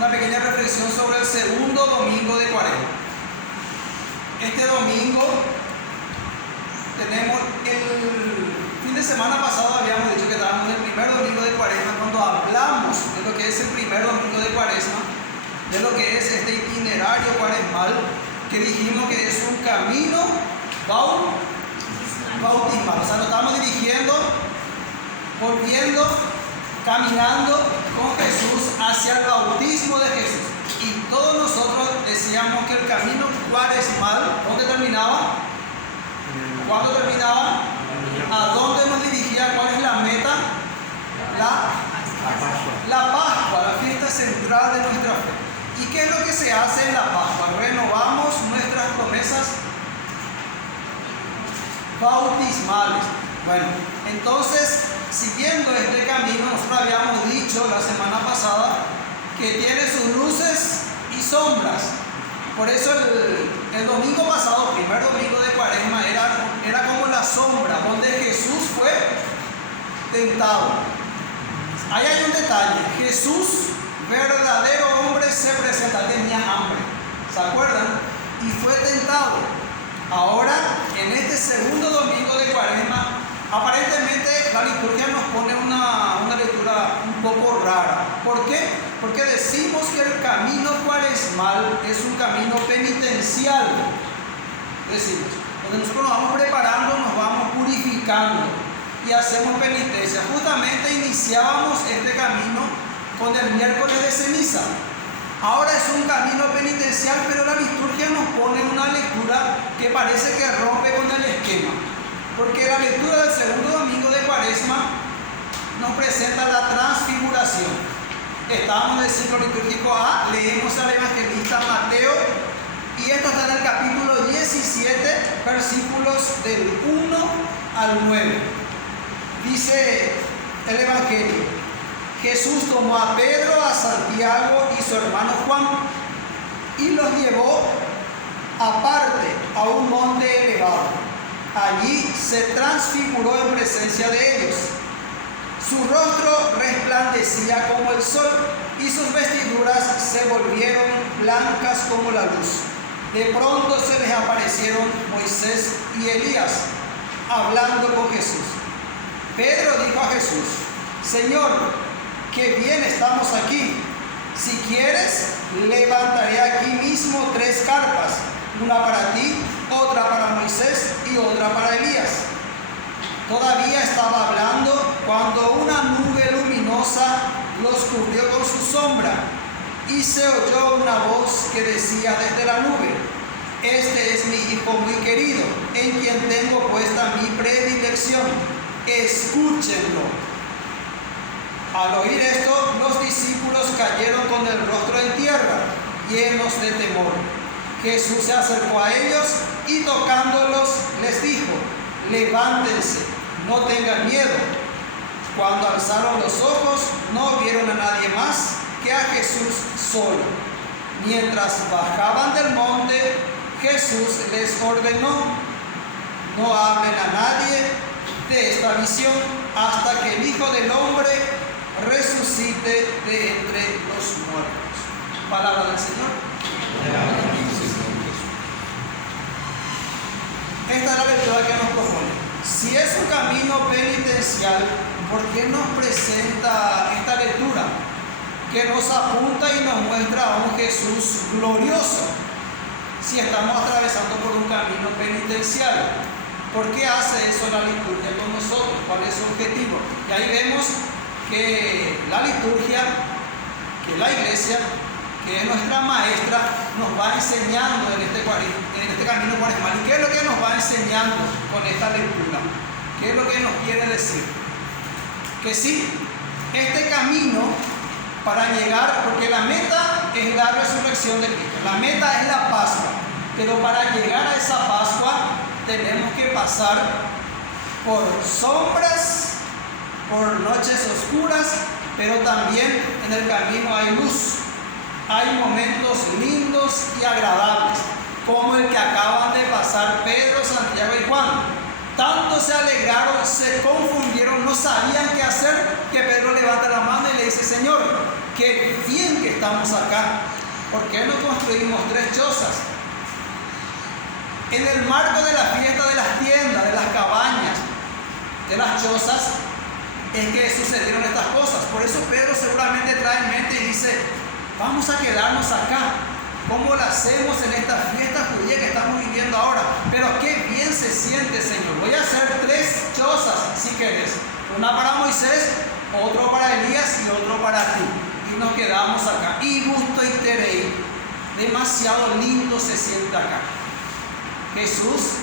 una pequeña reflexión sobre el segundo domingo de Cuaresma. Este domingo tenemos el fin de semana pasado habíamos dicho que estábamos en el primer domingo de Cuaresma, cuando hablamos de lo que es el primer domingo de Cuaresma, de lo que es este itinerario cuaresmal, que dijimos que es un camino bautismal. O sea, nos estamos dirigiendo, volviendo, caminando con Jesús hacia el bautismo de Jesús. Y todos nosotros decíamos que el camino cuaresmal, ¿dónde terminaba? ¿Cuándo terminaba? ¿A dónde nos dirigía? ¿Cuál es la meta? La Pascua, la fiesta central de nuestra fe. ¿Y qué es lo que se hace en la Pascua? Renovamos nuestras promesas bautismales. Bueno, entonces, siguiendo este camino, nosotros habíamos dicho la semana pasada que tiene sus luces y sombras. Por eso el domingo pasado, primer domingo de Cuaresma, era como la sombra donde Jesús fue tentado. Ahí hay un detalle: Jesús, verdadero hombre, se presenta, tenía hambre, ¿se acuerdan? Y fue tentado. Ahora, en este segundo domingo de Cuaresma, aparentemente la liturgia nos pone una lectura un poco rara. ¿Por qué? Porque decimos que el camino cuaresmal es un camino penitencial. Decimos, donde nosotros nos vamos preparando, nos vamos purificando y hacemos penitencia. Justamente iniciábamos este camino con el miércoles de ceniza. Ahora es un camino penitencial, pero la liturgia nos pone una lectura que parece que rompe con el esquema. Porque la lectura del segundo domingo de Cuaresma nos presenta la transfiguración. Estamos en el ciclo litúrgico A, leemos al evangelista Mateo, y esto está en el capítulo 17, versículos del 1 al 9. Dice el evangelio: Jesús tomó a Pedro, a Santiago y su hermano Juan y los llevó aparte a un monte elevado. Allí se transfiguró en presencia de ellos. Su rostro resplandecía como el sol y sus vestiduras se volvieron blancas como la luz. De pronto se les aparecieron Moisés y Elías hablando con Jesús. Pedro dijo a Jesús: Señor, qué bien estamos aquí. Si quieres, levantaré aquí mismo 3 carpas, una para ti, otra para Moisés y otra para Elías. Todavía estaba hablando cuando una nube luminosa los cubrió con su sombra, y se oyó una voz que decía desde la nube: Este es mi Hijo muy querido, en quien tengo puesta mi predilección. Escúchenlo. Al oír esto, los discípulos cayeron con el rostro en tierra, llenos de temor. Jesús se acercó a ellos y tocándolos les dijo: Levántense, no tengan miedo. Cuando alzaron los ojos, no vieron a nadie más que a Jesús solo. Mientras bajaban del monte, Jesús les ordenó: No hablen a nadie de esta visión hasta que el Hijo del Hombre resucite de entre los muertos. Palabra del Señor. Esta es la lectura que nos propone. Si es un camino penitencial, ¿por qué nos presenta esta lectura? Que nos apunta y nos muestra a un Jesús glorioso. Si estamos atravesando por un camino penitencial, ¿por qué hace eso la liturgia con nosotros? ¿Cuál es su objetivo? Y ahí vemos que la liturgia, que la iglesia, que es nuestra maestra, nos va enseñando en este camino cuaresmal. ¿Y qué es lo que nos va enseñando con esta lectura? ¿Qué es lo que nos quiere decir? Que sí, este camino para llegar, porque la meta es la resurrección de Cristo, la meta es la Pascua, pero para llegar a esa Pascua tenemos que pasar por sombras, por noches oscuras, pero también en el camino hay luz. Hay momentos lindos y agradables, como el que acaban de pasar Pedro, Santiago y Juan. tanto se alegraron, se confundieron, no sabían qué hacer, que Pedro levanta la mano y le dice: Señor, qué bien que estamos acá. ¿Por qué no construimos 3 chozas? En el marco de la fiesta de las tiendas, de las cabañas, de las chozas, es que sucedieron estas cosas. Por eso Pedro seguramente trae en mente y dice: vamos a quedarnos acá. ¿Cómo lo hacemos en esta fiesta judía que estamos viviendo ahora? Pero qué bien se siente, Señor. Voy a hacer 3 chozas, si querés. Una para Moisés, otro para Elías y otro para ti. Y nos quedamos acá. Y gusto y terei. Demasiado lindo se siente acá. Jesús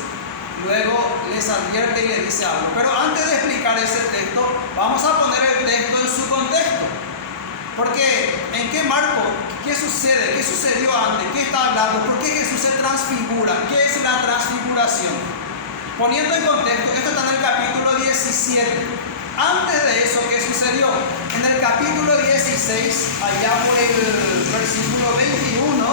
luego les advierte y les dice algo. Pero antes de explicar ese texto, vamos a poner el texto en su contexto. Porque, ¿en qué marco? ¿Qué sucede? ¿Qué sucedió antes? ¿Qué está hablando? ¿Por qué Jesús se transfigura? ¿Qué es la transfiguración? Poniendo en contexto, esto está en el capítulo 17. Antes de eso, ¿qué sucedió? En el capítulo 16, allá por el versículo 21,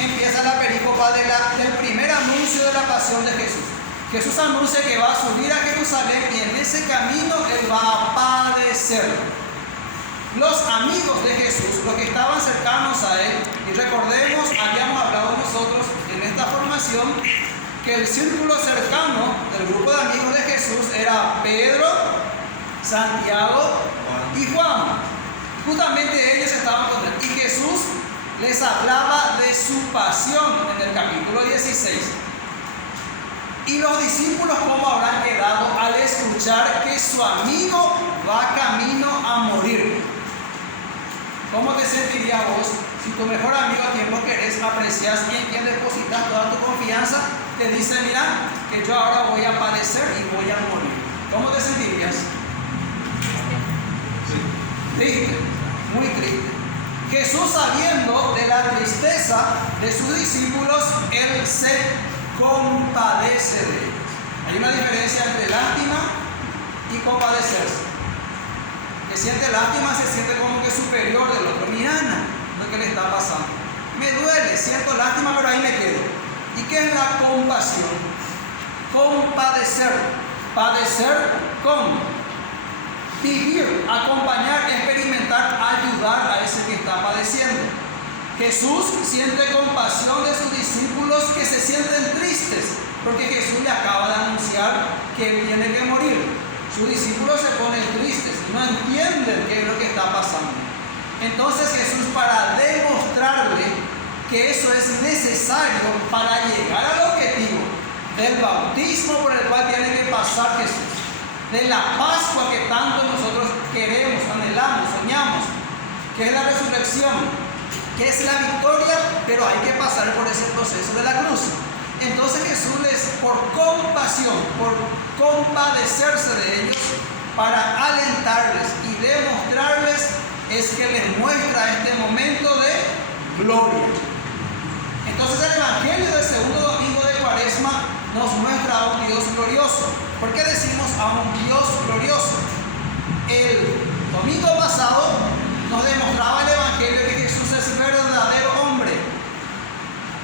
empieza la pericopa del primer anuncio de la pasión de Jesús. Jesús anuncia que va a subir a Jerusalén y en ese camino Él va a padecer. Los amigos de Jesús, los que estaban cercanos a Él, y recordemos, habíamos hablado nosotros en esta formación, que el círculo cercano del grupo de amigos de Jesús era Pedro, Santiago y Juan. Justamente ellos estaban con Él. Y Jesús les hablaba de su pasión en el capítulo 16. Y los discípulos, ¿cómo habrán quedado al escuchar que su amigo va camino a morir? ¿Cómo te sentirías vos si tu mejor amigo, a quien vos querés, aprecias y en quien depositas toda tu confianza, te dice: mira, que yo ahora voy a padecer y voy a morir? ¿Cómo te sentirías? Triste, muy triste. Jesús, sabiendo de la tristeza de sus discípulos, Él se compadece de ellos. Hay una diferencia entre lástima y compadecerse. Que siente lástima, se siente como que superior del otro. Mira, lo que le está pasando. Me duele, siento lástima, pero ahí me quedo. ¿Y qué es la compasión? Compadecer. Padecer con vivir, acompañar, experimentar, ayudar a ese que está padeciendo. Jesús siente compasión de sus discípulos que se sienten tristes, porque Jesús le acaba de anunciar que tiene que morir. Sus discípulos se ponen tristes, no entienden qué es lo que está pasando. Entonces Jesús, para demostrarle que eso es necesario para llegar al objetivo del bautismo por el cual tiene que pasar Jesús, de la Pascua que tanto nosotros queremos, anhelamos, soñamos, que es la resurrección, que es la victoria, pero hay que pasar por ese proceso de la cruz. Entonces Jesús por compasión, por compadecerse de ellos, para alentarles y demostrarles, es que les muestra este momento de gloria. Entonces el Evangelio del segundo domingo de Cuaresma nos muestra a un Dios glorioso. ¿Por qué decimos a un Dios glorioso? El domingo pasado nos demostraba el Evangelio que Jesús es verdadero hombre.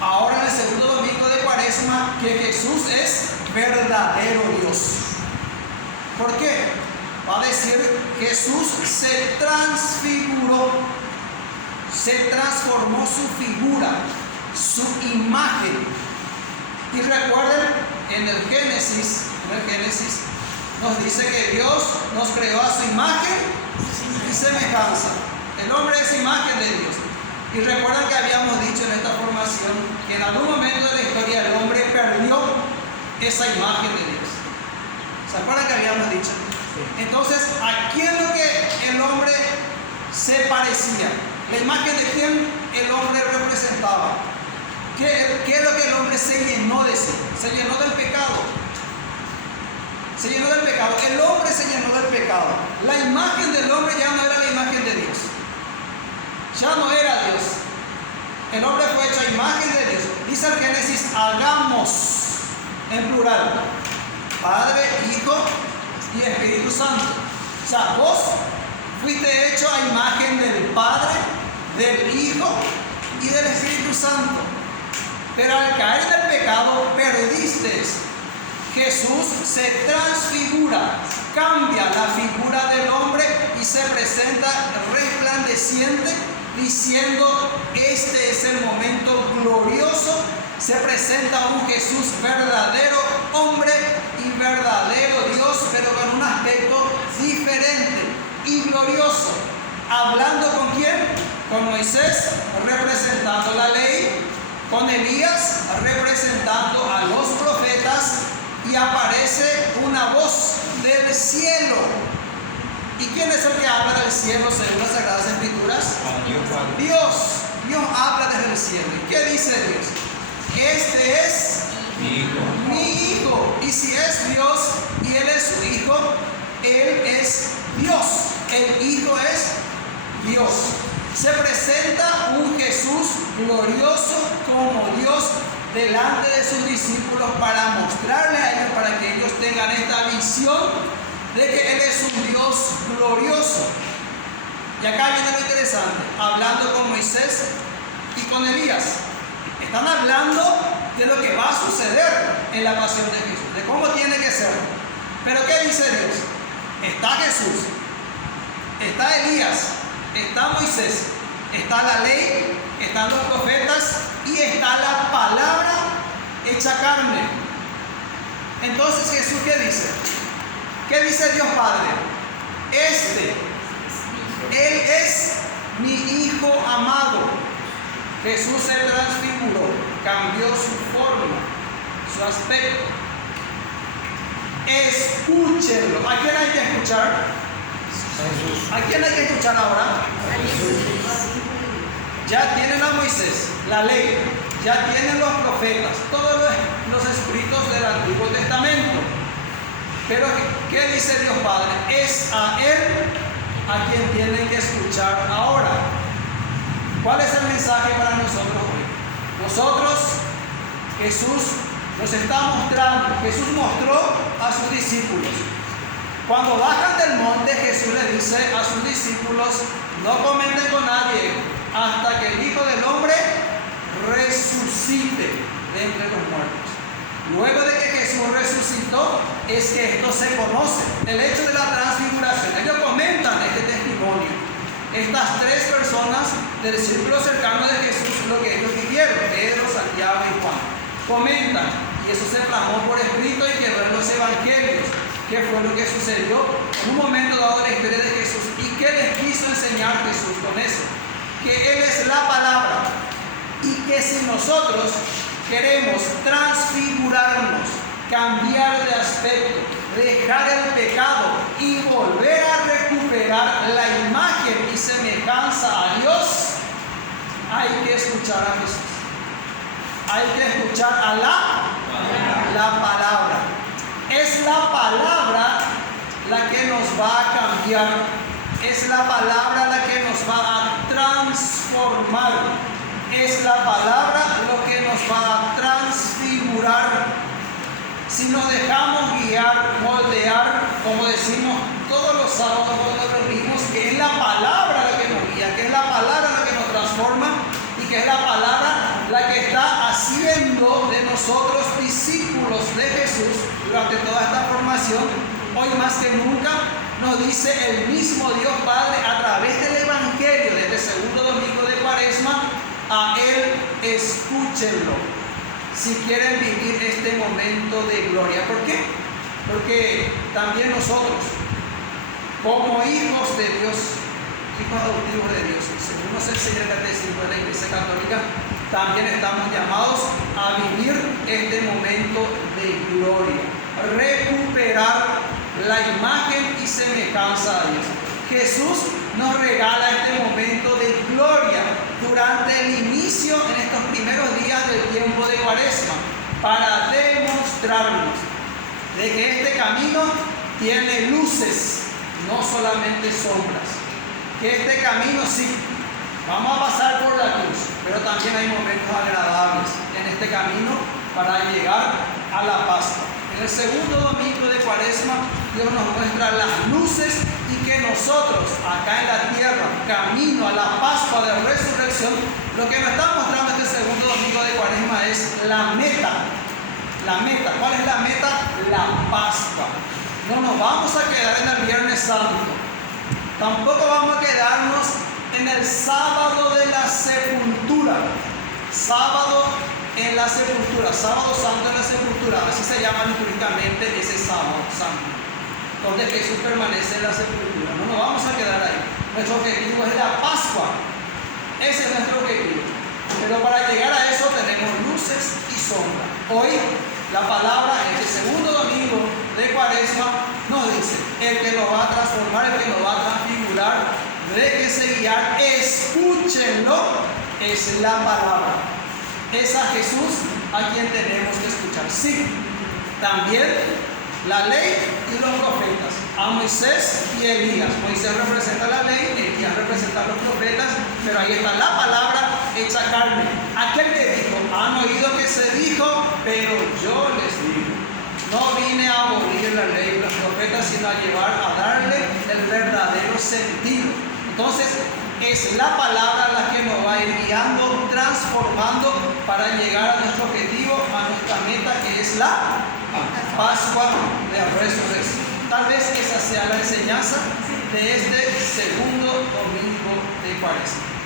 Ahora en el segundo domingo de Cuaresma, que Jesús es verdadero Dios. ¿Por qué? Va a decir: Jesús se transfiguró, se transformó su figura, su imagen. Y recuerden, en el Génesis nos dice que Dios nos creó a su imagen y semejanza. El hombre es imagen de Dios. Y recuerdan que habíamos dicho en esta formación que en algún momento de la historia el hombre perdió esa imagen de Dios. ¿Se acuerdan que habíamos dicho? Entonces, ¿a quién es lo que el hombre se parecía? ¿La imagen de quién el hombre representaba? ¿Qué es lo que el hombre se llenó de sí? Se llenó del pecado. Se llenó del pecado. El hombre se llenó del pecado. La imagen del hombre ya no era la imagen de Dios. Ya no era Dios. El hombre fue hecho a imagen de Dios. Dice el Génesis: hagamos, en plural, Padre, Hijo y Espíritu Santo. O sea, vos fuiste hecho a imagen del Padre, del Hijo y del Espíritu Santo. Pero al caer en el pecado, perdiste eso. Jesús se transfigura, cambia la figura del hombre y se presenta resplandeciente, diciendo: este es el momento glorioso. Se presenta un Jesús verdadero hombre y verdadero Dios, pero con un aspecto diferente y glorioso. ¿Hablando con quién? Con Moisés, representando la ley; con Elías, representando a los profetas; y aparece una voz del cielo. ¿Y quién es el que habla del cielo según las Sagradas Escrituras? Dios. Dios habla desde el cielo. ¿Y qué dice Dios? Este es mi hijo. Y si es Dios y Él es su hijo, Él es Dios. El hijo es Dios. Se presenta un Jesús glorioso como Dios delante de sus discípulos para mostrarles a ellos, para que ellos tengan esta visión de que Él es un Dios glorioso. Y acá viene lo interesante, hablando con Moisés y con Elías. Están hablando de lo que va a suceder en la pasión de Jesús, de cómo tiene que ser. Pero ¿qué dice Dios? Está Jesús, está Elías, está Moisés, está la ley, están los profetas y está la palabra hecha carne. Entonces Jesús, ¿qué dice? ¿Qué dice Dios Padre? Él es mi hijo amado. Jesús se transfiguró, cambió su forma, su aspecto. Escúchenlo. ¿A quién hay que escuchar? ¿A quién hay que escuchar ahora? Ya tienen a Moisés, la ley, ya tienen los profetas, todos los escritos del Antiguo Testamento. Pero ¿qué dice Dios Padre? Es a Él a quien tienen que escuchar ahora. ¿Cuál es el mensaje para nosotros hoy? Nosotros, Jesús nos está mostrando, Jesús mostró a sus discípulos. Cuando bajan del monte, Jesús le dice a sus discípulos: no comenten con nadie hasta que el Hijo del Hombre resucite de entre los muertos. Luego de que Jesús resucitó, es que esto se conoce, el hecho de la transfiguración. Ellos comentan este testimonio. Estas tres personas del círculo cercano de Jesús, lo que ellos vivieron, Pedro, Santiago y Juan, comentan, y eso se plasmó por escrito y quedó en los evangelios. ¿Qué fue lo que sucedió en un momento dado de la historia de Jesús? ¿Y qué les quiso enseñar Jesús con eso? Que Él es la palabra, y que si nosotros queremos transfigurarnos, cambiar de aspecto, dejar el pecado y volver a recuperar la imagen y semejanza a Dios, hay que escuchar a Jesús. Hay que escuchar a la palabra. Es la palabra la que nos va a cambiar. Es la palabra la que nos va a transformar. Es la palabra lo que nos va a transfigurar. Si nos dejamos guiar, moldear, como decimos todos los sábados cuando nos reunimos, que es la palabra la que nos guía, que es la palabra la que nos transforma y que es la palabra la que está haciendo de nosotros discípulos de Jesús durante toda esta formación. Hoy más que nunca nos dice el mismo Dios Padre a través del Evangelio de este segundo domingo de Cuaresma: a Él escúchenlo si quieren vivir este momento de gloria. ¿Por qué? Porque también nosotros, como hijos de Dios, hijos adoptivos de Dios, según nos enseña el Catecismo de la Iglesia Católica, también estamos llamados a vivir este momento de gloria, recuperar la imagen y semejanza a Dios. Jesús nos regala este momento de gloria durante el inicio, en estos primeros días del tiempo de Cuaresma, para demostrarnos de que este camino tiene luces, no solamente sombras. Que este camino sí, vamos a pasar por la cruz, pero también hay momentos agradables en este camino para llegar a la Pascua. En el segundo domingo de Cuaresma, Dios nos muestra las luces y que nosotros, acá en la tierra, camino a la Pascua de resurrección, lo que nos está mostrando este segundo domingo de Cuaresma es la meta La meta, ¿cuál es la meta? La Pascua. No nos vamos a quedar en el Viernes Santo. Tampoco vamos a quedarnos en el sábado de la sepultura. Sábado en la sepultura, sábado santo en la sepultura, así se llama litúrgicamente ese sábado santo, donde Jesús permanece en la sepultura. No nos vamos a quedar ahí. Nuestro objetivo es la Pascua. Ese es nuestro objetivo. Pero para llegar a eso tenemos luces y sombras. Hoy la palabra, en el segundo domingo de Cuaresma, nos dice: el que nos va a transformar, el que nos va a transfigurar, déjese guiar, escúchenlo, es la palabra. Es a Jesús a quien tenemos que escuchar. Sí, también la ley y los profetas, a Moisés y Elías. Moisés representa la ley, Elías representa a los profetas, pero ahí está la palabra hecha carne. Aquel que dijo: han oído que se dijo, pero yo les digo. No vine a abolir la ley y los profetas, sino a llevar, a darle el verdadero sentido. Entonces, es la palabra la que nos va a ir guiando, transformando para llegar a nuestro objetivo, a nuestra meta, que es la Pascua de Resurrección. Tal vez esa sea la enseñanza de este segundo domingo de Cuaresma.